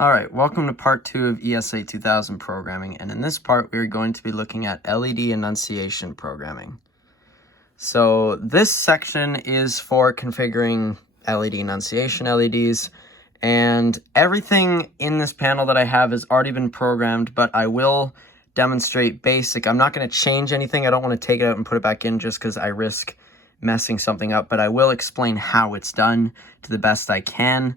Alright, welcome to part 2 of ESA-2000 programming, and in this part we are going to be looking at LED Annunciation programming. So this section is for configuring LED Annunciation LEDs, and everything in this panel that I have has already been programmed, but I will demonstrate basic. I'm not going to change anything. I don't want to take it out and put it back in just because I risk messing something up, but I will explain how it's done to the best I can.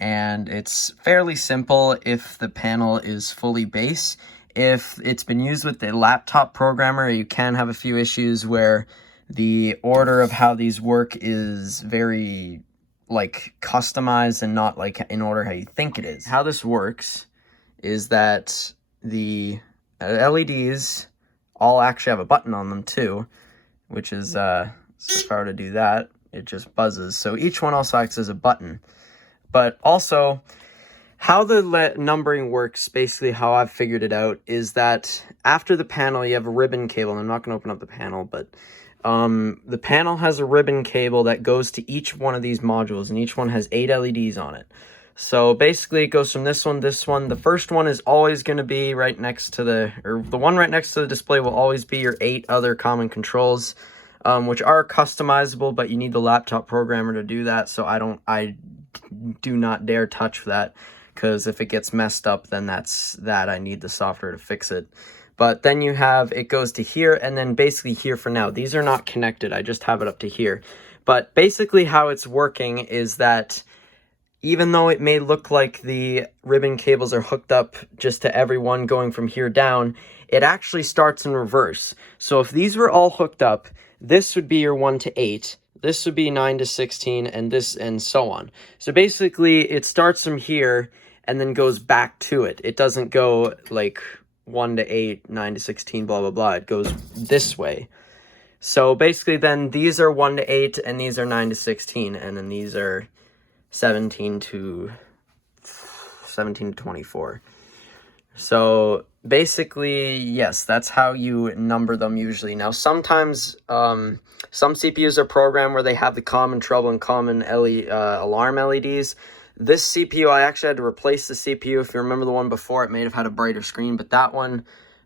And it's fairly simple if the panel is fully base. If it's been used with the laptop programmer, you can have a few issues where the order of how these work is very customized and not in order how you think it is. How this works is that the LEDs all actually have a button on them too, which is, so if I were to do that, it just buzzes. So each one also acts as a button. But also, how the numbering works, basically how I've figured it out, is that after the panel, you have a ribbon cable. And I'm not going to open up the panel, but the panel has a ribbon cable that goes to each one of these modules, and each one has 8 LEDs on it. So basically, it goes from this one. The first one is always going to be right next to the one right next to the display will always be your 8 other common controls, which are customizable, but you need the laptop programmer to do that. So I do not dare touch that, because if it gets messed up, then I need the software to fix it. But then you have, it goes to here, and then basically here for now. These are not connected, I just have it up to here. But basically how it's working is that even though it may look like the ribbon cables are hooked up just to everyone going from here down, it actually starts in reverse. So if these were all hooked up, this would be your 1 to 8, this would be 9 to 16, and this, and so on. So basically, it starts from here and then goes back to it. It doesn't go like 1 to 8, 9 to 16, blah, blah, blah. It goes this way. So basically, then these are 1 to 8, and these are 9 to 16, and then these are 17 to 24. So basically, yes, that's how you number them usually. Now, sometimes some CPUs are programmed where they have the common trouble and common alarm LEDs. This CPU, I actually had to replace the CPU. If you remember the one before, it may have had a brighter screen, but that one,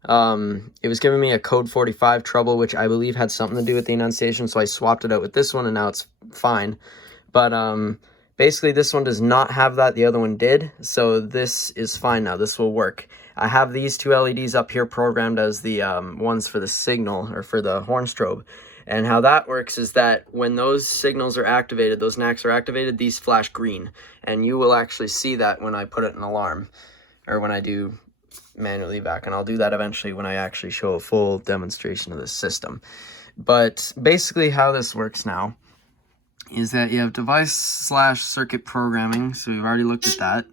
it was giving me a code 45 trouble, which I believe had something to do with the Annunciation, so I swapped it out with this one, and now it's fine. But basically, this one does not have that. The other one did, so this is fine now. This will work. I have these 2 LEDs up here programmed as the ones for the signal, or for the horn strobe. And how that works is that when those signals are activated, those NACs are activated, these flash green. And you will actually see that when I put it in alarm, or when I do manually back. And I'll do that eventually when I actually show a full demonstration of this system. But basically how this works now is that you have device/circuit programming, so we've already looked at that.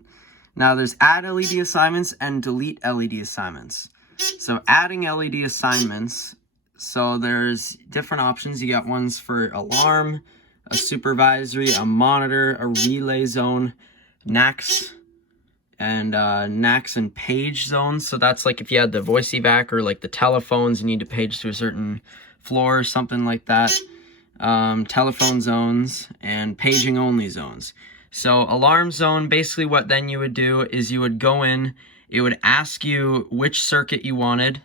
Now there's add LED assignments and delete LED assignments. So adding LED assignments, so there's different options. You got ones for alarm, a supervisory, a monitor, a relay zone, NACs, and page zones. So that's like if you had the voice evac or like the telephones, you need to page to a certain floor or something like that. Telephone zones, and paging only zones. So alarm zone, basically what then you would do is you would go in, it would ask you which circuit you wanted,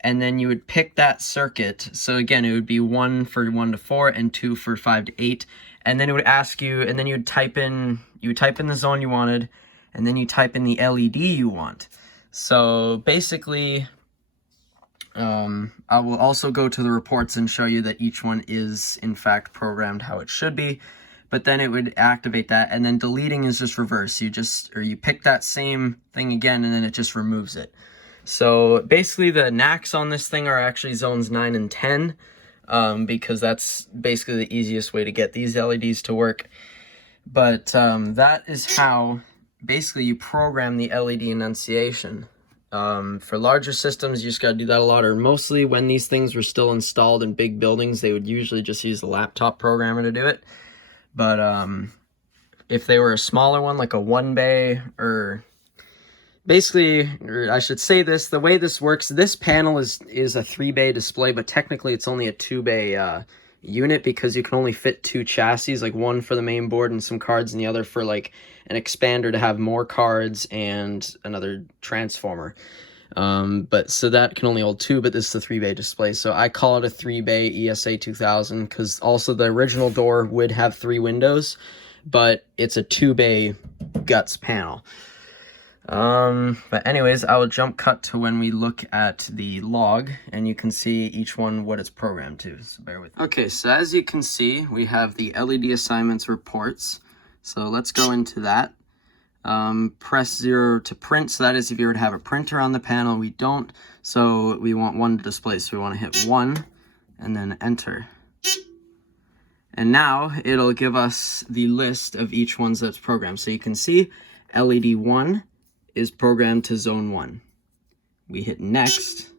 and then you would pick that circuit. So again, it would be 1 for 1 to 4 and 2 for 5 to 8. And then it would ask you, and then you would type in the zone you wanted, and then you type in the LED you want. So basically, I will also go to the reports and show you that each one is in fact programmed how it should be, but then it would activate that, and then deleting is just reverse. You pick that same thing again, and then it just removes it. So basically the NACs on this thing are actually zones 9 and 10, because that's basically the easiest way to get these LEDs to work. But that is how basically you program the LED Annunciation. For larger systems, you just got to do that a lot, or mostly when these things were still installed in big buildings, they would usually just use the laptop programmer to do it. But if they were a smaller one, like a 1-bay, or basically, or I should say this, the way this works, this panel is a 3-bay display, but technically it's only a 2-bay unit, because you can only fit 2 chassis, like one for the main board and some cards, and the other for like an expander to have more cards and another transformer. But so that can only hold 2, but this is a 3-bay display. So I call it a 3-bay ESA-2000 because also the original door would have 3 windows, but it's a 2-bay guts panel. But anyways, I will jump cut to when we look at the log, and you can see each one what it's programmed to, so bear with me. Okay, so as you can see, we have the LED assignments reports. So let's go into that. Press 0 to print, so that is if you were to have a printer on the panel. We don't, so we want 1 to display, so we want to hit 1 and then enter. And now it'll give us the list of each ones that's programmed. So you can see LED 1 is programmed to zone 1. We hit next.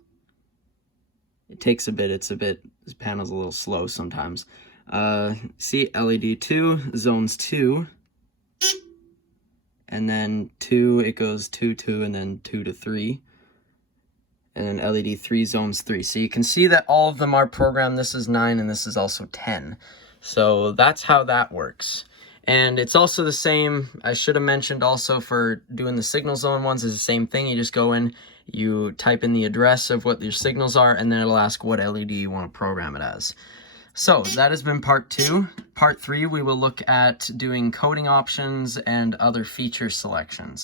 It takes a bit, this panel's a little slow sometimes. See LED 2, zones 2. And then 2, it goes 2, 2, and then 2 to 3. And then LED 3, zones 3. So you can see that all of them are programmed. This is 9, and this is also 10. So that's how that works. And it's also the same, I should have mentioned also for doing the signal zone ones is the same thing. You just go in, you type in the address of what your signals are, and then it'll ask what LED you want to program it as. So that has been part 2. Part 3, we will look at doing coding options and other feature selections.